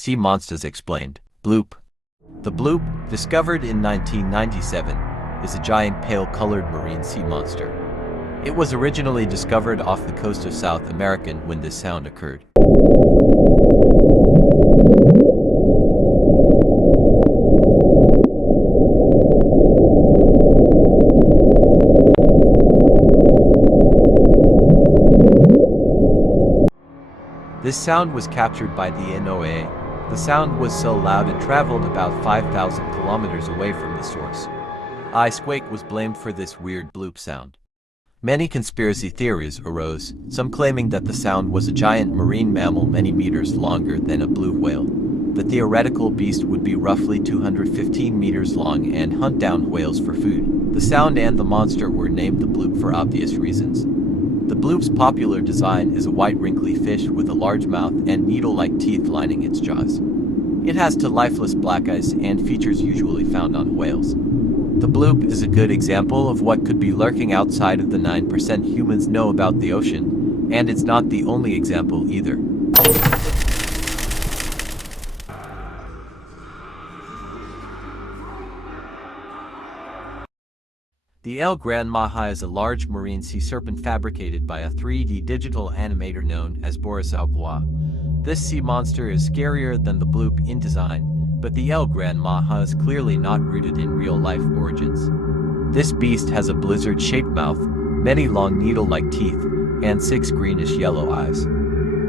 sea monsters explained. Bloop. The bloop, discovered in 1997, is a giant pale-colored marine sea monster. It was originally discovered off the coast of South America when this sound occurred. This sound was captured by the NOAA. The sound was so loud it traveled about 5,000 kilometers away from the source. Icequake was blamed for this weird bloop sound. Many conspiracy theories arose, some claiming that the sound was a giant marine mammal many meters longer than a blue whale. The theoretical beast would be roughly 215 meters long and hunt down whales for food. The sound and the monster were named the bloop for obvious reasons. The bloop's popular design is a white wrinkly fish with a large mouth and needle-like teeth lining its jaws. It has two lifeless black eyes and features usually found on whales. The bloop is a good example of what could be lurking outside of the 9% humans know about the ocean, and it's not the only example either. The Grand Maha is a large marine sea serpent fabricated by a 3D digital animator known as Bloop. This sea monster is scarier than the bloop in design, but the Grand Maha is clearly not rooted in real-life origins. This beast has a blizzard-shaped mouth, many long needle-like teeth, and 6 greenish-yellow eyes.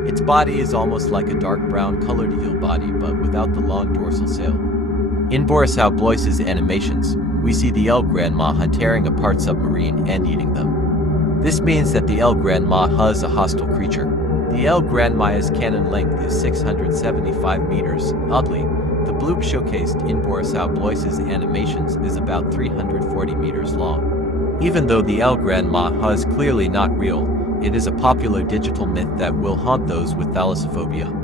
Its body is almost like a dark brown-colored eel body but without the long dorsal sail. In Bloop's animations, we see the Grand Maha tearing apart submarine and eating them. This means that the Grand Maha is a hostile creature. The Grand Maha's cannon length is 675 meters. Oddly, the bloop showcased in Bloop's animations is about 340 meters long. Even though the Grand Maha is clearly not real, it is a popular digital myth that will haunt those with thalassophobia.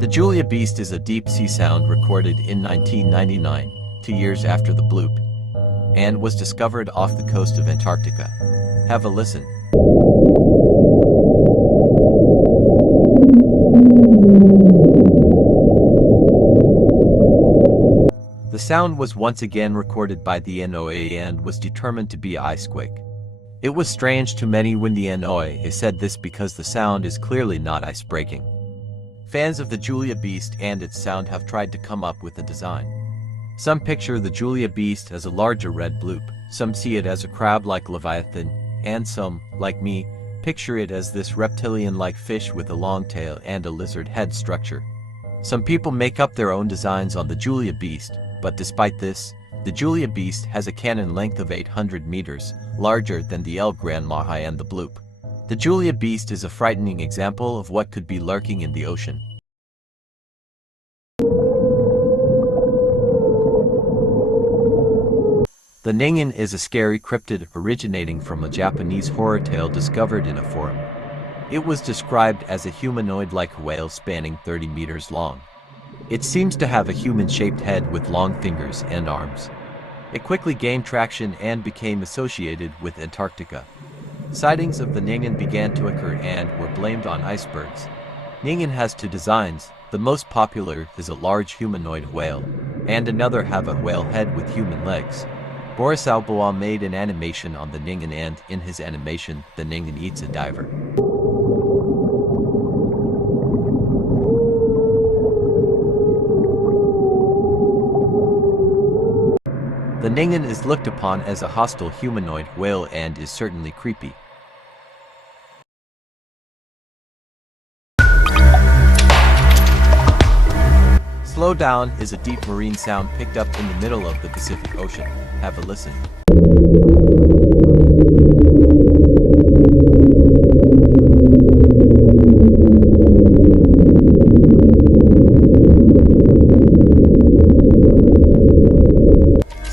The Julia Beast is a deep-sea sound recorded in 1999, 2 years after the bloop, and was discovered off the coast of Antarctica. Have a listen. The sound was once again recorded by the NOAA and was determined to be icequake. It was strange to many when the NOAA said this because the sound is clearly not ice-breaking. Fans of the Julia Beast and its sound have tried to come up with a design. Some picture the Julia Beast as a larger red bloop, some see it as a crab-like leviathan, and some, like me, picture it as this reptilian-like fish with a long tail and a lizard head structure. Some people make up their own designs on the Julia Beast, but despite this, the Julia Beast has a cannon length of 800 meters, larger than the Grand Maha and the bloop. The Julia Beast is a frightening example of what could be lurking in the ocean. The Ningan is a scary cryptid originating from a Japanese horror tale discovered in a forum. It was described as a humanoid-like whale spanning 30 meters long. It seems to have a human-shaped head with long fingers and arms. It quickly gained traction and became associated with Antarctica. Sightings of the Ningan began to occur and were blamed on icebergs. Ningan has 2 designs. The most popular is a large humanoid whale, and another have a whale head with human legs. Bloop made an animation on the Ningan, and in his animation, the Ningan eats a diver. The Ningan is looked upon as a hostile humanoid whale and is certainly creepy. Slowdown is a deep marine sound picked up in the middle of the Pacific Ocean. Have a listen.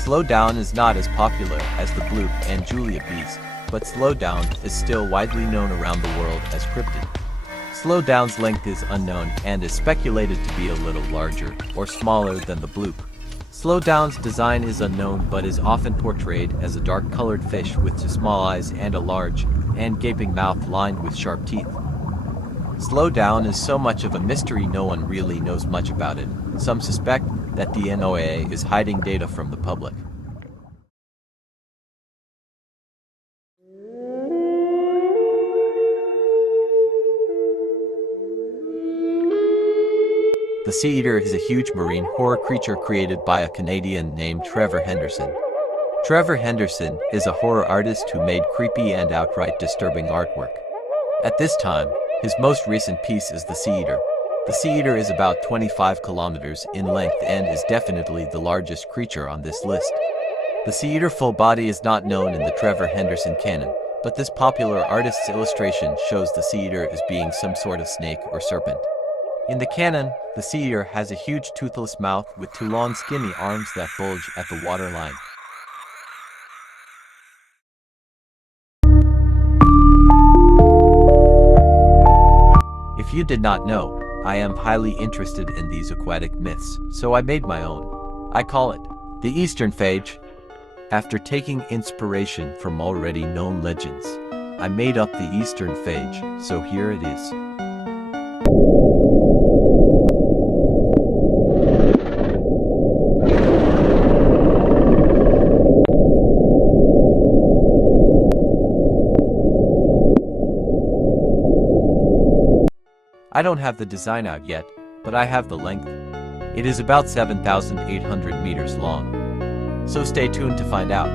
Slowdown is not as popular as the Bloop and Julia Beast, but Slowdown is still widely known around the world as cryptid. Slowdown's length is unknown and is speculated to be a little larger or smaller than the Bloop. Slowdown's design is unknown but is often portrayed as a dark-colored fish with two small eyes and a large and gaping mouth lined with sharp teeth. Slowdown is so much of a mystery no one really knows much about it. Some suspect that the NOAA is hiding data from the public. The Seaeater is a huge marine horror creature created by a Canadian named Trevor Henderson. Trevor Henderson is a horror artist who made creepy and outright disturbing artwork. At this time, his most recent piece is the Seaeater. The Seaeater is about 25 kilometers in length and is definitely the largest creature on this list. The Seaeater full body is not known in the Trevor Henderson canon, but this popular artist's illustration shows the Seaeater as being some sort of snake or serpent. In the canon, the Seaeater has a huge toothless mouth with two long skinny arms that bulge at the waterline. If you did not know, I am highly interested in these aquatic myths, so I made my own. I call it the Eastern Fage. After taking inspiration from already known legends, I made up the Eastern Fage, so here it is. I don't have the design out yet, but I have the length. It is about 7,800 meters long. So stay tuned to find out.